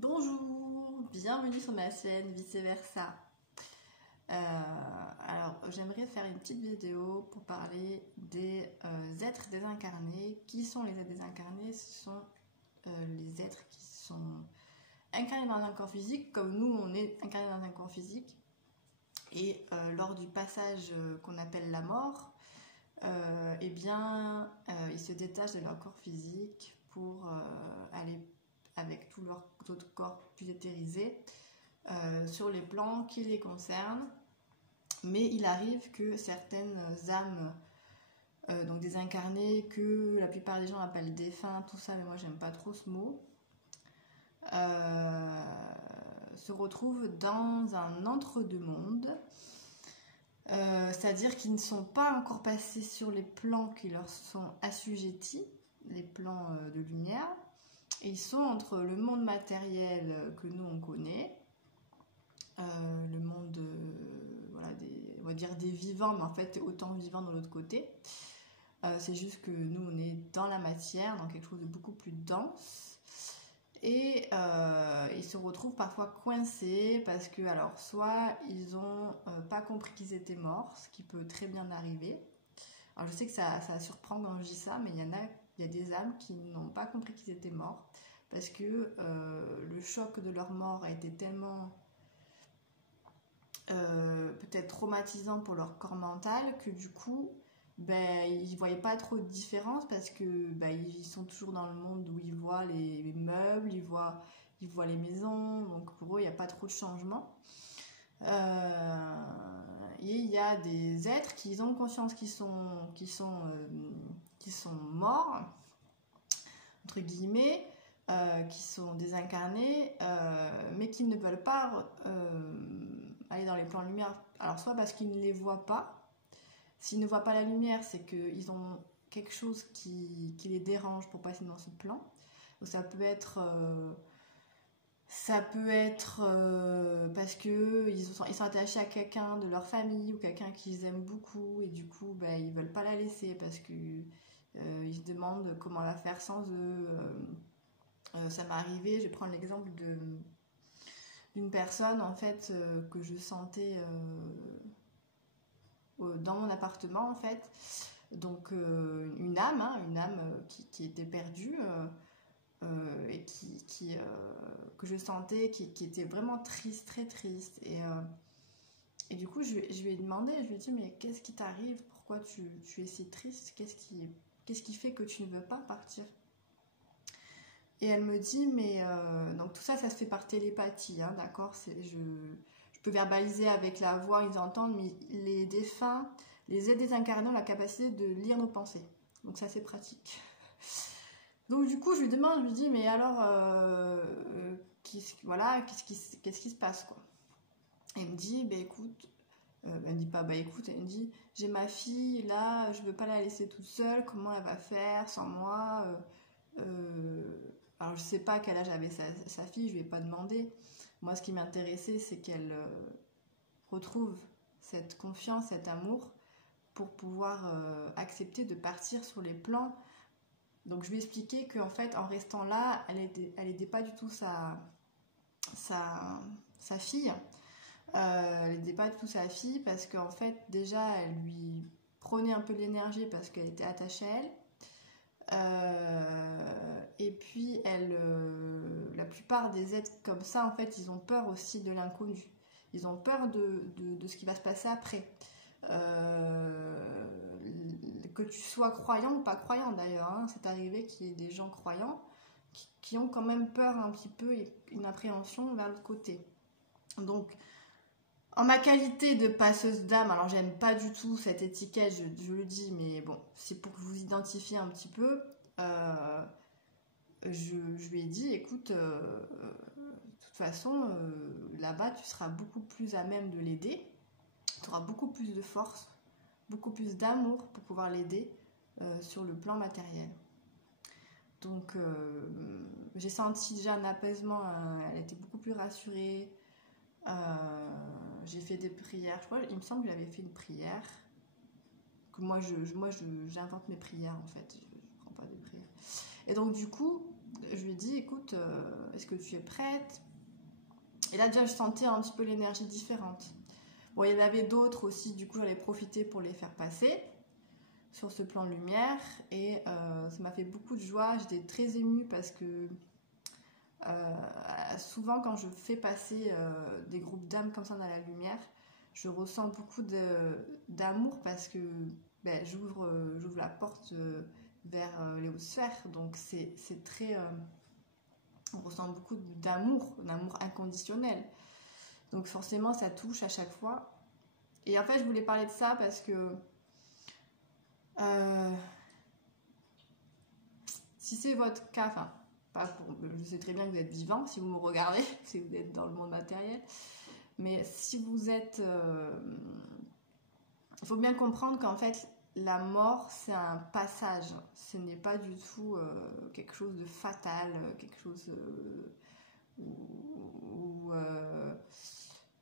Bonjour, bienvenue sur ma chaîne Vice Versa. Alors j'aimerais faire une petite vidéo pour parler des êtres désincarnés. Qui sont les êtres désincarnés? Ce sont les êtres qui sont incarnés dans un corps physique, comme nous on est incarnés dans un corps physique. Et lors du passage qu'on appelle la mort, eh bien ils se détachent de leur corps physique pour aller avec tous leurs autres corps plus éthérisés sur les plans qui les concernent. Mais il arrive que certaines âmes, donc désincarnées, que la plupart des gens appellent défunts, tout ça, mais moi j'aime pas trop ce mot, se retrouvent dans un entre-deux-mondes. C'est-à-dire qu'ils ne sont pas encore passés sur les plans qui leur sont assujettis, les plans de lumière, et ils sont entre le monde matériel que nous on connaît, le monde voilà, on va dire des vivants, mais en fait autant vivants de l'autre côté. C'est juste que nous on est dans la matière, dans quelque chose de beaucoup plus dense. Et ils se retrouvent parfois coincés parce que, alors, soit ils n'ont pas compris qu'ils étaient morts, ce qui peut très bien arriver. Alors, je sais que ça surprend quand je dis ça, mais il y a des âmes qui n'ont pas compris qu'ils étaient morts parce que le choc de leur mort a été tellement peut-être traumatisant pour leur corps mental que du coup, ils ne voyaient pas trop de différence parce que ils sont toujours dans le monde où ils voient les meubles, ils voient les maisons, donc pour eux il n'y a pas trop de changement. Et il y a des êtres qui ont conscience qu'ils sont morts, entre guillemets, qui sont désincarnés, mais qui ne veulent pas aller dans les plans de lumière. Alors soit parce qu'ils ne les voient pas. S'ils ne voient pas la lumière, c'est qu'ils ont quelque chose qui les dérange pour passer dans ce plan. Donc ça peut être parce qu'ils sont attachés à quelqu'un de leur famille ou quelqu'un qu'ils aiment beaucoup et du coup ils ne veulent pas la laisser parce qu'ils se demandent comment la faire sans eux. Ça m'est arrivé, je vais prendre l'exemple d'une personne en fait que je sentais dans mon appartement en fait, donc une âme qui était perdue et que je sentais qui était vraiment triste, très triste, et du coup je lui ai demandé, je lui ai dit mais qu'est-ce qui t'arrive, pourquoi tu es si triste, qu'est-ce qui fait que tu ne veux pas partir? Et elle me dit mais donc tout ça se fait par télépathie, hein, d'accord, je peux verbaliser avec la voix, ils entendent, mais les défunts, les êtres désincarnés ont la capacité de lire nos pensées. Donc ça c'est pratique. Donc du coup je lui demande, je lui dis mais alors qu'est-ce qui se passe quoi? Et elle me dit écoute, elle me dit pas écoute, elle me dit j'ai ma fille là, je veux pas la laisser toute seule, comment elle va faire sans moi? Alors je sais pas à quel âge avait sa fille, je lui ai pas demandé. Moi ce qui m'intéressait c'est qu'elle retrouve cette confiance, cet amour pour pouvoir accepter de partir sur les plans. Donc je lui ai expliqué qu'en fait en restant là, elle aidait pas du tout sa fille. Elle aidait pas du tout sa fille parce qu'en fait déjà elle lui prenait un peu de l'énergie parce qu'elle était attachée à elle. Et puis la plupart des êtres comme ça en fait ils ont peur aussi de l'inconnu, ils ont peur de ce qui va se passer après, que tu sois croyant ou pas croyant d'ailleurs, hein. C'est arrivé qu'il y ait des gens croyants qui ont quand même peur un petit peu, une appréhension vers l'autre côté. Donc en ma qualité de passeuse d'âme, alors j'aime pas du tout cette étiquette, je le dis, mais bon, c'est pour que vous identifiez un petit peu. Je lui ai dit, écoute, de toute façon, là-bas, tu seras beaucoup plus à même de l'aider, tu auras beaucoup plus de force, beaucoup plus d'amour pour pouvoir l'aider sur le plan matériel. Donc, j'ai senti déjà un apaisement, elle était beaucoup plus rassurée. J'ai fait des prières, je crois, il me semble que j'avais fait une prière, que moi j'invente mes prières en fait, je prends pas des prières. Et donc du coup, je lui ai dit, écoute, est-ce que tu es prête? Et là déjà je sentais un petit peu l'énergie différente. Bon, il y en avait d'autres aussi, du coup j'en ai profité pour les faire passer sur ce plan de lumière, et ça m'a fait beaucoup de joie. J'étais très émue parce que souvent quand je fais passer des groupes d'âmes comme ça dans la lumière, je ressens beaucoup d'amour parce que ben, j'ouvre la porte vers les hautes sphères, donc c'est très... on ressent beaucoup d'amour, d'amour inconditionnel. Donc forcément, ça touche à chaque fois. Et en fait, je voulais parler de ça parce que si c'est votre cas, enfin, pas pour, je sais très bien que vous êtes vivant si vous me regardez, si vous êtes dans le monde matériel, mais si vous êtes... il faut bien comprendre qu'en fait, la mort, c'est un passage. Ce n'est pas du tout quelque chose de fatal, quelque chose où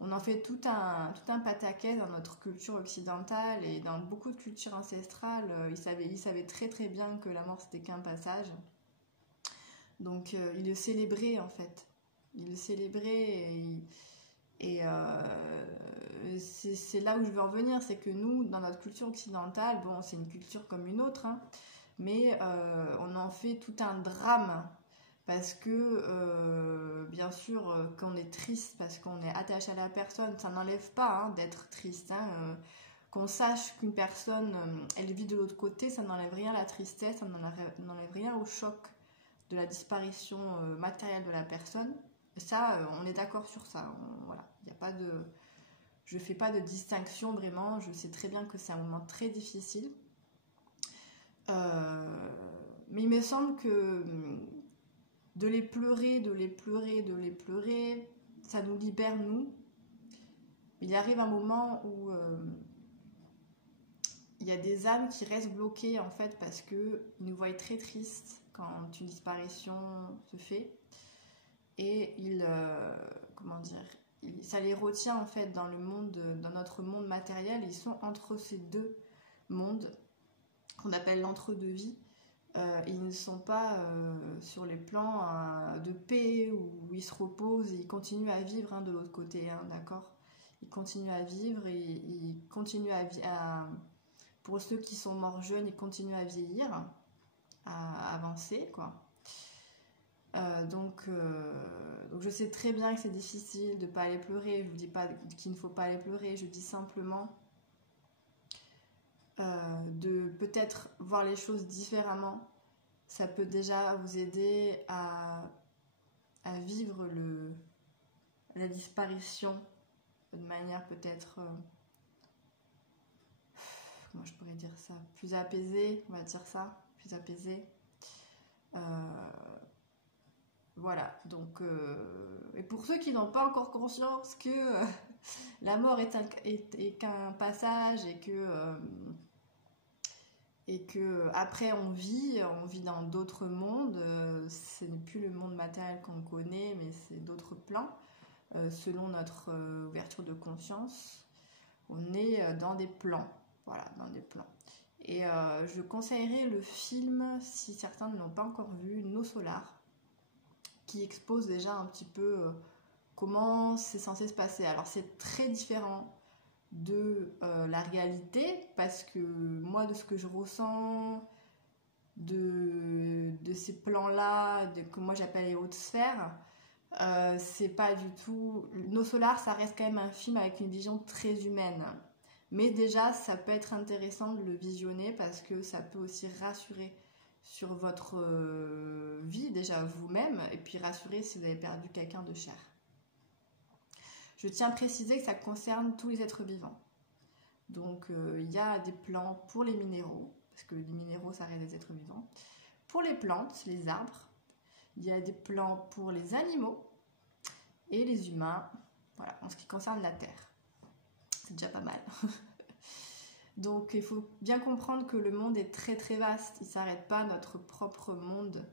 on en fait tout un pataquès dans notre culture occidentale et dans beaucoup de cultures ancestrales. Ils savaient très très bien que la mort, c'était qu'un passage. Donc, ils le célébraient en fait. Ils le célébraient et c'est là où je veux en venir, c'est que nous, dans notre culture occidentale, bon, c'est une culture comme une autre, hein, mais on en fait tout un drame parce que, bien sûr, quand on est triste, parce qu'on est attaché à la personne, ça n'enlève pas hein, d'être triste. Hein, qu'on sache qu'une personne, elle vit de l'autre côté, ça n'enlève rien à la tristesse, ça n'enlève rien au choc de la disparition matérielle de la personne. Ça, on est d'accord sur ça. Voilà, il n'y a pas de... Je fais pas de distinction vraiment. Je sais très bien que c'est un moment très difficile. Mais il me semble que de les pleurer, ça nous libère, nous. Il arrive un moment où il y a des âmes qui restent bloquées, en fait, parce qu'ils nous voient très tristes quand une disparition se fait. Et comment dire, ça les retient, en fait, dans notre monde matériel. Ils sont entre ces deux mondes, qu'on appelle l'entre-deux-vie. Ils ne sont pas sur les plans de paix où ils se reposent et ils continuent à vivre hein, de l'autre côté, hein, d'accord? Ils continuent à vivre et ils continuent pour ceux qui sont morts jeunes, ils continuent à vieillir, à avancer, quoi. Donc je sais très bien que c'est difficile de ne pas aller pleurer. Je ne vous dis pas qu'il ne faut pas aller pleurer, je dis simplement de peut-être voir les choses différemment. Ça peut déjà vous aider à vivre la disparition de manière peut-être, comment je pourrais dire ça, plus apaisée, on va dire ça, plus apaisée. Voilà, donc, et pour ceux qui n'ont pas encore conscience que la mort est qu'un passage et que après on vit dans d'autres mondes, ce n'est plus le monde matériel qu'on connaît, mais c'est d'autres plans, selon notre ouverture de conscience, on est dans des plans, voilà, dans des plans. Et je conseillerais le film, si certains ne l'ont pas encore vu, Nos Solars, qui expose déjà un petit peu comment c'est censé se passer. Alors c'est très différent de la réalité, parce que moi, de ce que je ressens de ces plans-là, que moi j'appelle les hautes sphères, c'est pas du tout... Nos Solars, ça reste quand même un film avec une vision très humaine. Mais déjà, ça peut être intéressant de le visionner parce que ça peut aussi rassurer sur votre vie, déjà vous-même, et puis rassurer si vous avez perdu quelqu'un de cher. Je tiens à préciser que ça concerne tous les êtres vivants. Donc, il y a des plans pour les minéraux, parce que les minéraux, ça reste des êtres vivants. Pour les plantes, les arbres, il y a des plans pour les animaux et les humains, voilà, en ce qui concerne la Terre. C'est déjà pas mal. Donc, il faut bien comprendre que le monde est très très vaste. Il ne s'arrête pas à notre propre monde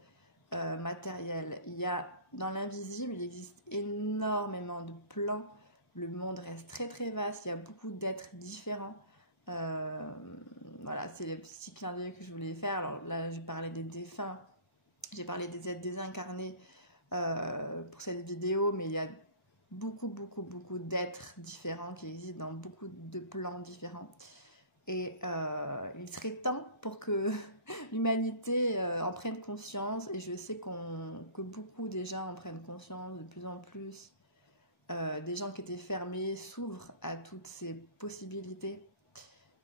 matériel. Il y a, dans l'invisible, il existe énormément de plans. Le monde reste très très vaste. Il y a beaucoup d'êtres différents. Voilà, c'est les petits clins d'œil que je voulais faire. Alors là, je parlais des défunts J'ai parlé des êtres désincarnés pour cette vidéo, mais il y a beaucoup d'êtres différents qui existent dans beaucoup de plans différents. Et il serait temps pour que l'humanité en prenne conscience, et je sais que beaucoup déjà en prennent conscience de plus en plus. Des gens qui étaient fermés s'ouvrent à toutes ces possibilités.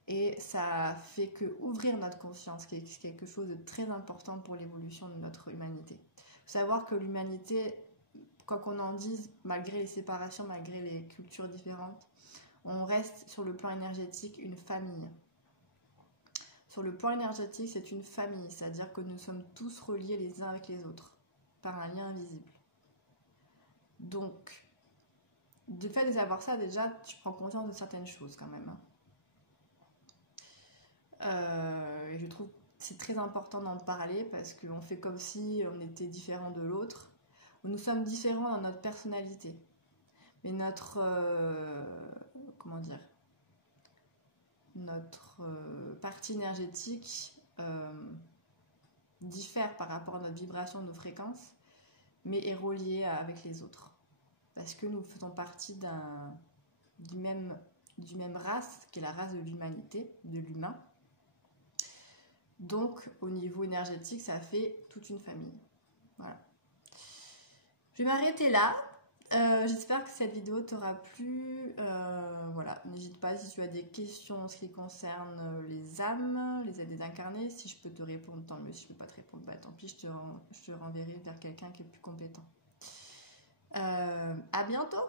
Et ça fait que ouvrir notre conscience, qui est quelque chose de très important pour l'évolution de notre humanité. Il faut savoir que l'humanité, quoi qu'on en dise, malgré les séparations, malgré les cultures différentes, on reste sur le plan énergétique une famille. Sur le plan énergétique, c'est une famille, c'est-à-dire que nous sommes tous reliés les uns avec les autres par un lien invisible. Donc, du fait de savoir ça, déjà, tu prends conscience de certaines choses quand même. Et je trouve que c'est très important d'en parler parce qu'on fait comme si on était différent de l'autre. Nous sommes différents dans notre personnalité. Mais notre... comment dire, notre partie énergétique diffère par rapport à notre vibration, nos fréquences, mais est reliée avec les autres. Parce que nous faisons partie du même race, qui est la race de l'humanité, de l'humain. Donc, au niveau énergétique, ça fait toute une famille. Voilà. Je vais m'arrêter là. J'espère que cette vidéo t'aura plu. Voilà, n'hésite pas si tu as des questions en ce qui concerne les âmes, les êtres désincarnés. Si je peux te répondre, tant mieux. Si je ne peux pas te répondre, bah tant pis, je te renverrai vers quelqu'un qui est plus compétent. À bientôt!